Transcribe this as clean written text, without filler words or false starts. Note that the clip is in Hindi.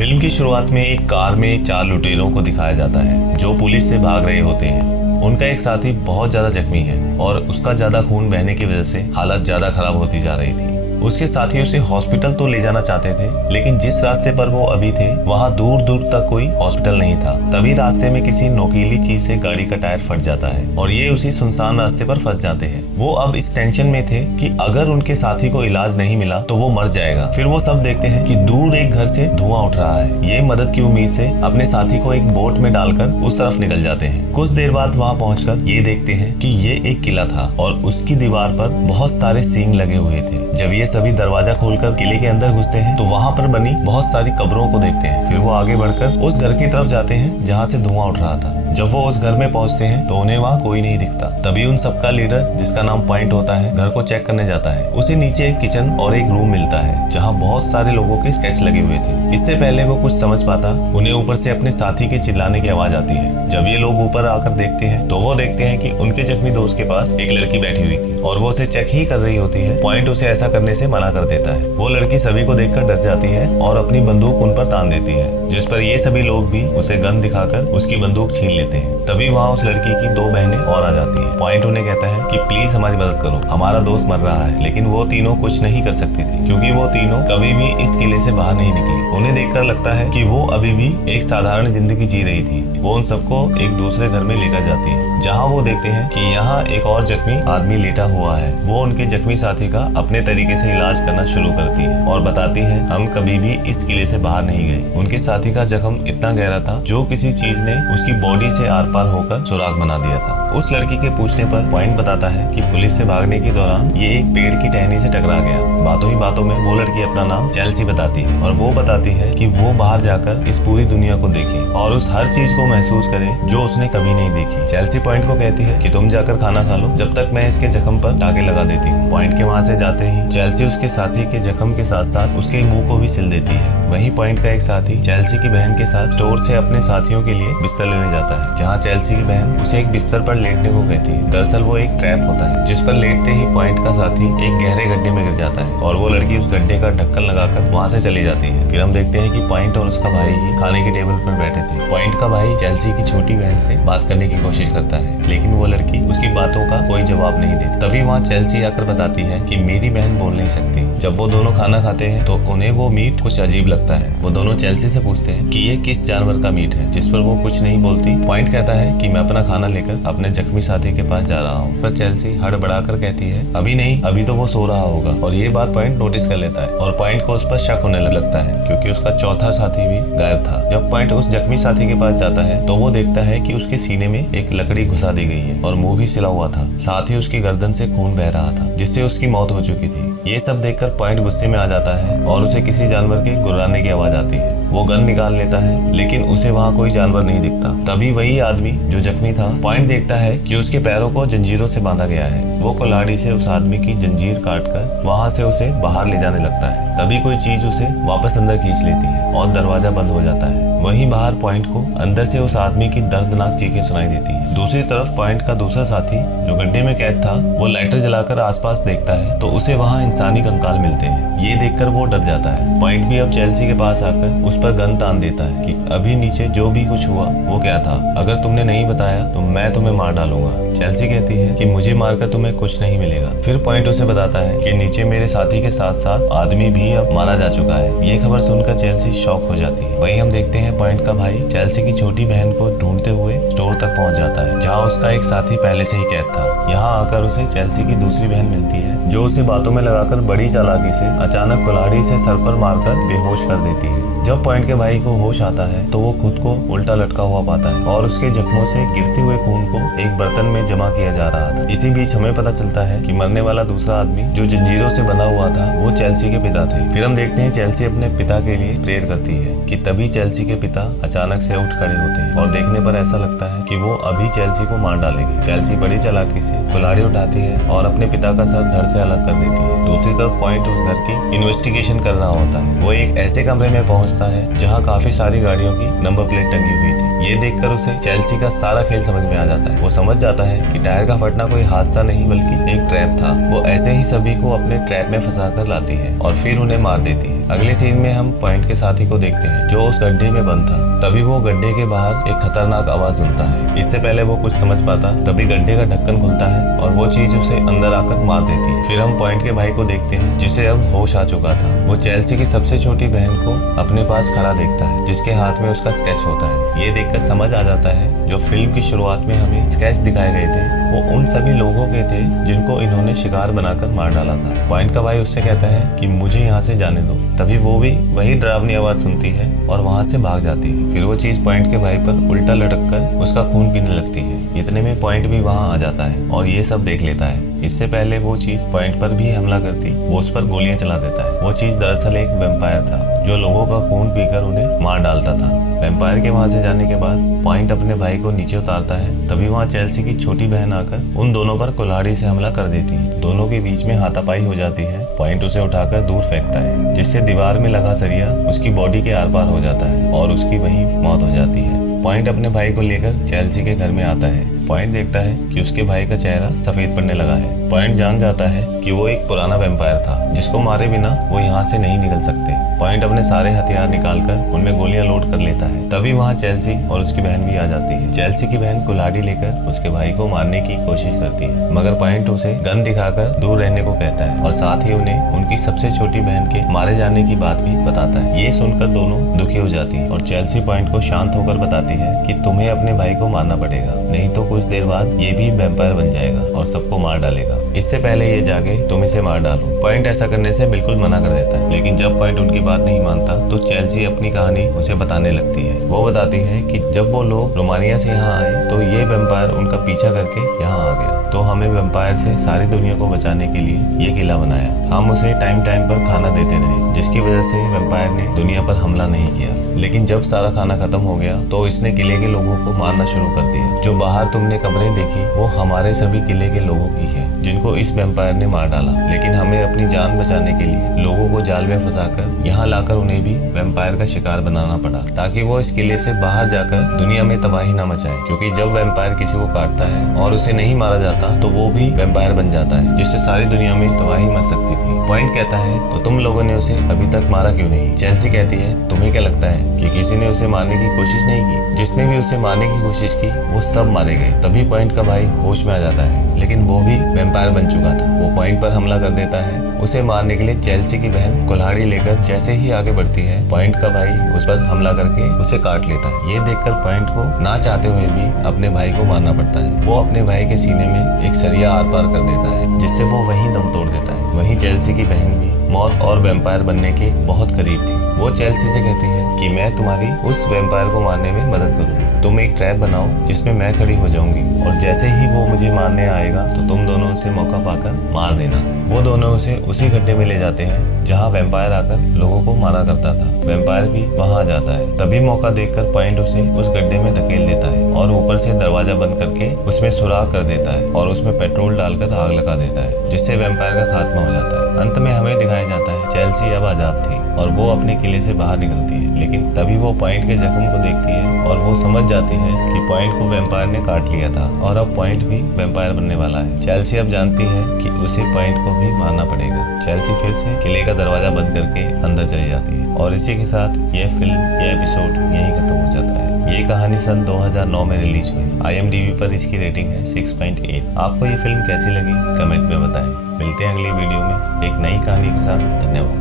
फिल्म की शुरुआत में एक कार में 4 लुटेरों को दिखाया जाता है जो पुलिस से भाग रहे होते हैं। उनका एक साथी बहुत ज्यादा जख्मी है और उसका ज्यादा खून बहने की वजह से हालत ज्यादा खराब होती जा रही थी। उसके साथी उसे हॉस्पिटल तो ले जाना चाहते थे, लेकिन जिस रास्ते पर वो अभी थे वहाँ दूर दूर तक कोई हॉस्पिटल नहीं था। तभी रास्ते में किसी नोकीली चीज से गाड़ी का टायर फट जाता है और ये उसी सुनसान रास्ते पर फंस जाते हैं। वो अब इस टेंशन में थे कि अगर उनके साथी को इलाज नहीं मिला तो वो मर जाएगा। फिर वो सब देखते हैं कि दूर एक घर से धुआं उठ रहा है। ये मदद की उम्मीद से अपने साथी को एक बोट में डालकर उस तरफ निकल जाते हैं। कुछ देर बाद वहाँ पहुंचकर ये देखते हैं कि ये एक किला था और उसकी दीवार पर बहुत सारे सींग लगे हुए थे। जब ये सभी दरवाजा खोलकर किले के अंदर घुसते हैं तो वहाँ पर बनी बहुत सारी कब्रों को देखते हैं। फिर वो आगे बढ़कर उस घर की तरफ जाते हैं जहाँ से धुआं उठ रहा था। जब वो उस घर में पहुंचते हैं तो उन्हें वहाँ कोई नहीं दिखता। तभी उन सबका लीडर, जिसका नाम पॉइंट होता है, घर को चेक करने जाता है। उसे नीचे एक किचन और एक रूम मिलता है जहाँ बहुत सारे लोगों के स्केच लगे हुए थे। इससे पहले वो कुछ समझ पाता, उन्हें ऊपर से अपने साथी के चिल्लाने की आवाज आती है। जब ये लोग ऊपर आकर देखते हैं तो वो देखते हैं कि उनके जख्मी दोस्त के पास एक लड़की बैठी हुई थी और वो उसे चेक ही कर रही होती है। पॉइंट उसे ऐसा करने से मना कर देता है। वो लड़की सभी को देखकर डर जाती है और अपनी बंदूक उन पर तान देती है, जिस पर ये सभी लोग भी उसे गन दिखाकर उसकी बंदूक छीन लेते हैं। तभी वहाँ उस लड़की की 2 बहनें और आ जाती हैं। पॉइंट उन्हें कहता है कि प्लीज हमारी मदद करो, हमारा दोस्त मर रहा है। लेकिन वो तीनों कुछ नहीं कर सकती थी क्योंकि वो तीनों कभी भी इस किले से बाहर नहीं निकली। उन्हें देखकर लगता है कि वो अभी भी एक साधारण जिंदगी जी रही थी। वो उन सबको एक दूसरे घर में लेकर जाती है जहाँ वो देखते हैं कि यहाँ एक और जख्मी आदमी लेटा हुआ है। वो उनके जख्मी साथी का अपने तरीके से इलाज करना शुरू करती है और बताती है हम कभी भी इस किले से बाहर नहीं गए। उनके साथी का जख्म इतना गहरा था जो किसी चीज ने उसकी बॉडी से आर पार होकर सुराग बना दिया था। उस लड़की के पूछने पर पॉइंट बताता है कि पुलिस से भागने के दौरान ये एक पेड़ की टहनी से टकरा गया। बातों ही बातों में वो लड़की अपना नाम चेल्सी बताती है और वो बताती है कि वो बाहर जाकर इस पूरी दुनिया को देखे और उस हर चीज को महसूस करे जो उसने कभी नहीं देखी। चेल्सी पॉइंट को कहती है कि तुम जाकर खाना खा लो जब तक मैं इसके जख्म पर टाके लगा देती हूँ। पॉइंट के वहाँ से जाते ही चेल्सी उसके साथी के जख्म के साथ साथ उसके मुंह को भी सिल देती है। वहीं पॉइंट का एक साथी चेल्सी की बहन के साथ स्टोर से अपने साथियों के लिए बिस्तर लेने जाता है, जहाँ चेल्सी की बहन उसे एक बिस्तर पर लेटने को कहती है। दरअसल वो एक ट्रैप होता है जिस पर लेटते ही पॉइंट का साथी एक गहरे गड्ढे में गिर जाता है और वो लड़की उस गड्ढे का ढक्कन लगाकर वहाँ से चली जाती है। फिर हम देखते हैं कि पॉइंट और उसका भाई ही खाने की टेबल पर बैठे थे। पॉइंट का भाई चेल्सी की छोटी बहन से बात करने की कोशिश करता है, लेकिन वो लड़की उसकी बातों का कोई जवाब नहीं देती। तभी वहाँ चेल्सी आकर बताती है कि मेरी बहन बोल नहीं सकती। जब वो दोनों खाना खाते हैं तो उन्हें वो मीट कुछ अजीब लगता है। वो दोनों चेल्सी से पूछते हैं कि ये किस जानवर का मीट है, जिस पर वो कुछ नहीं बोलती। पॉइंट कहता है कि मैं अपना खाना लेकर अपने जख्मी साथी के पास जा रहा हूँ, पर चेल्सी हड़बड़ा कर कहती है अभी नहीं, अभी तो वो सो रहा होगा। और ये बात पॉइंट नोटिस कर लेता है और पॉइंट को उस पर शक होने लगता है क्योंकि उसका चौथा साथी भी गायब था। जब पॉइंट उस जख्मी साथी के पास जाता है तो वो देखता है कि उसके सीने में एक लकड़ी घुसा दी गई है और मुंह भी सिला हुआ था। साथ ही उसकी गर्दन से खून बह रहा था जिससे उसकी मौत हो चुकी थी। ये सब देखकर पॉइंट गुस्से में आ जाता है और उसे किसी जानवर के गुर्राने की आवाज आती है। वो गन निकाल लेता है लेकिन उसे वहाँ कोई जानवर नहीं दिखता। तभी वही आदमी जो जख्मी था, पॉइंट देखता है कि उसके पैरों को जंजीरों से बांधा गया है। वो कुल्हाड़ी से उस आदमी की जंजीर काटकर वहाँ से उसे बाहर ले जाने लगता है। तभी कोई चीज उसे वापस अंदर खींच लेती है और दरवाजा बंद हो जाता है। वहीं बाहर पॉइंट को अंदर से उस आदमी की दर्दनाक चीखें सुनाई देती है। दूसरी तरफ पॉइंट का दूसरा साथी जो गड्ढे में कैद था, वो लाइटर जलाकर आसपास देखता है तो उसे वहाँ इंसानी कंकाल मिलते हैं। ये देखकर वो डर जाता है। पॉइंट भी अब चेल्सी के पास आकर उस पर गन तान देता है कि अभी नीचे जो भी कुछ हुआ वो क्या था, अगर तुमने नहीं बताया तो मैं तुम्हें मार डालूंगा। चेल्सी कहती है कि मुझे मारकर तुम्हें कुछ नहीं मिलेगा। फिर पॉइंट उसे बताता है कि नीचे मेरे साथी के साथ साथ आदमी भी अब मारा जा चुका है। ये खबर सुनकर चेल्सी शॉक हो जाती है। वहीं हम देखते हैं पॉइंट का भाई चेल्सी की छोटी बहन को ढूंढते हुए स्टोर तक पहुंच जाता है जहां उसका एक साथी पहले से ही कैद था। यहाँ आकर उसे चेल्सी की दूसरी बहन मिलती है जो उसे बातों में लगाकर बड़ी चालाकी से अचानक कुल्हाड़ी से सर पर मारकर बेहोश कर देती है। जब पॉइंट के भाई को होश आता है तो वो खुद को उल्टा लटका हुआ पाता है और उसके जख्मों से गिरते हुए खून को एक बर्तन में जमा किया जा रहा था। इसी बीच हमें पता चलता है कि मरने वाला दूसरा आदमी जो जंजीरों से बंधा हुआ था वो चेल्सी के पिता थे। फिर हम देखते हैं चेल्सी अपने पिता के लिए प्रेयर करती है कि तभी चेल्सी के पिता अचानक से उठ खड़े होते हैं और देखने पर ऐसा लगता है कि वो अभी चेल्सी को मार डालेंगे। चेल्सी बड़ी चालाकी से कुल्हाड़ी उठाती है और अपने पिता का सर धड़ से अलग कर देती है। दूसरी तरफ पॉइंट उस घर की इन्वेस्टिगेशन कर रहा होता है। वो एक ऐसे कमरे में पहुंच पहुंचता है जहां काफी सारी गाड़ियों की नंबर प्लेट टंगी हुई थी। ये देखकर उसे चेल्सी का सारा खेल समझ में आ जाता है। वो समझ जाता है कि टायर का फटना कोई हादसा नहीं बल्कि एक ट्रैप था। वो ऐसे ही सभी को अपने ट्रैप में फंसा कर लाती है और फिर उन्हें मार देती है। अगले सीन में हम पॉइंट के साथी को देखते हैं जो उस गड्ढे में बंद था। तभी वो गड्ढे के बाहर एक खतरनाक आवाज सुनता है। इससे पहले वो कुछ समझ पाता तभी गड्ढे का ढक्कन खुलता है और वो चीज उसे अंदर आकर मार देती है। फिर हम पॉइंट के भाई को देखते हैं जिसे अब होश आ चुका था। वो चेल्सी की सबसे छोटी बहन को अपने पास खड़ा देखता है जिसके हाथ में उसका स्केच होता है। ये देखकर समझ आ जाता है जो फिल्म की शुरुआत में हमें स्केच दिखाए गए थे वो उन सभी लोगों के थे जिनको इन्होंने शिकार बनाकर मार डाला था। पॉइंट का भाई उससे कहता है कि मुझे यहाँ से जाने दो। तभी वो भी वही डरावनी आवाज सुनती है और वहाँ से भाग जाती है। फिर वो चीज पॉइंट के भाई पर उल्टा लटक कर उसका खून पीने लगती है। इतने में पॉइंट भी वहाँ आ जाता है और ये सब देख लेता है। इससे पहले वो चीज पॉइंट पर भी हमला करती वो उस पर गोलियां चला देता है। वो चीज दरअसल एक वैम्पायर था जो लोगों का खून पीकर उन्हें मार डालता था। वैम्पायर के वहां से जाने के बाद पॉइंट अपने भाई को नीचे उतारता है। तभी वहाँ चेल्सी की छोटी बहन आकर उन दोनों पर कुल्हाड़ी से हमला कर देती है। दोनों के बीच में हाथापाई हो जाती है। पॉइंट उसे उठाकर दूर फेंकता है जिससे दीवार में लगा सरिया उसकी बॉडी के आर पार हो जाता है और उसकी वहीं मौत हो जाती है। पॉइंट अपने भाई को लेकर चेल्सी के घर में आता है। पॉइंट देखता है कि उसके भाई का चेहरा सफेद पड़ने लगा है। पॉइंट जान जाता है कि वो एक पुराना वैम्पायर था जिसको मारे बिना वो यहाँ से नहीं निकल सकते। पॉइंट अपने सारे हथियार निकालकर उनमें गोलियां लोड कर लेता है। तभी वहाँ चेल्सी और उसकी बहन भी आ जाती है। चेल्सी की बहन कुल्हाड़ी लेकर उसके भाई को मारने की कोशिश करती है मगर पॉइंट उसे गन दिखाकर दूर रहने को कहता है और साथ ही उन्हें उनकी सबसे छोटी बहन के मारे जाने की बात भी बताता है। ये सुनकर दोनों दुखी हो जाती है और चेल्सी पॉइंट को शांत होकर बताती है कि तुम्हें अपने भाई को मारना पड़ेगा, नहीं तो कुछ देर बाद ये भी वैम्पायर बन जाएगा और सबको मार डालेगा। इससे पहले ये जागे तुम इसे मार डालो। पॉइंट ऐसा करने से बिल्कुल मना कर देता है लेकिन जब पॉइंट उनकी बात नहीं मानता तो चेल्सी अपनी कहानी उसे बताने लगती है। वो बताती है कि जब वो लोग रोमानिया से यहाँ आए तो ये वैम्पायर उनका पीछा करके यहाँ आ गया, तो हमें वैम्पायर से सारी दुनिया को बचाने के लिए ये किला बनाया। हम उसे टाइम टाइम पर खाना देते रहे जिसकी वजह से वैम्पायर ने दुनिया पर हमला नहीं किया। लेकिन जब सारा खाना खत्म हो गया तो इसने किले के लोगों को मारना शुरू कर दिया। जो बाहर तुमने कब्रें देखी वो हमारे सभी किले के लोगों की है जिनको इस वैम्पायर ने मार डाला। लेकिन हमें अपनी जान बचाने के लिए लोगों को जाल में फंसाकर यहाँ लाकर उन्हें भी वैम्पायर का शिकार बनाना पड़ा ताकि वो इस किले से बाहर जाकर दुनिया में तबाही न मचाए। क्योंकि जब वैम्पायर किसी को काटता है और उसे नहीं मारा जाता तो वो भी वैम्पायर बन जाता है जिससे सारी दुनिया में तबाही मच सकती थी। पॉइंट कहता है तो तुम लोगों ने उसे अभी तक मारा क्यों नहीं? चेल्सी कहती है तुम्हें क्या लगता है कि किसी ने उसे मारने की कोशिश नहीं की? जिसने भी उसे मारने की कोशिश की वो सब मारे गए। तभी पॉइंट का भाई होश में आ जाता है लेकिन वो भी वैम्पायर बन चुका था। वो पॉइंट पर हमला कर देता है। उसे मारने के लिए चेल्सी की बहन कुल्हाड़ी लेकर जैसे ही आगे बढ़ती है पॉइंट का भाई उस पर हमला करके उसे काट लेता है। ये देखकर पॉइंट को ना चाहते हुए भी अपने भाई को मारना पड़ता है। वो अपने भाई के सीने में एक सरिया आर पार कर देता है जिससे वो वहीं दम तोड़ देता है। वहीं चेल्सी की बहन भी मौत और वैम्पायर बनने के बहुत करीब थी। वो चेल्सी से कहती है कि मैं तुम्हारी उस वैम्पायर को मारने में मदद करूंगी। तुम एक ट्रैप बनाओ जिसमें मैं खड़ी हो जाऊंगी और जैसे ही वो मुझे मारने आएगा तो तुम दोनों उसे मौका पाकर मार देना। वो दोनों उसे उसी गड्ढे में ले जाते हैं जहाँ वैम्पायर आकर लोगों को मारा करता था। वैम्पायर भी वहाँ आ जाता है। तभी मौका देखकर पॉइंट उसे उस गड्ढे में धकेल देता है और ऊपर से दरवाजा बंद करके उसमें सुराख कर देता है और उसमें पेट्रोल डालकर आग लगा देता है जिससे वैम्पायर का खात्मा हो जाता है। अंत में हमें दिखाया जाता है चेल्सी अब आजाद थी और वो अपने किले से बाहर निकलती है। लेकिन तभी वो पॉइंट के जख्म को देखती है और वो समझ जाती है कि पॉइंट को वैम्पायर ने काट लिया था और अब पॉइंट भी वैम्पायर बनने वाला है। चेल्सी अब जानती है कि उसे पॉइंट को भी मारना पड़ेगा। चेल्सी फिर से किले का दरवाजा बंद करके अंदर चली जाती है और इसी के साथ यह फिल्म यह एपिसोड यहीं खत्म हो जाता है। ये कहानी सन 2009 में रिलीज हुई। IMDb पर इसकी रेटिंग है 6.8। आपको ये फिल्म कैसी लगी कमेंट में बताएं। मिलते हैं अगली वीडियो में एक नई कहानी के साथ। धन्यवाद।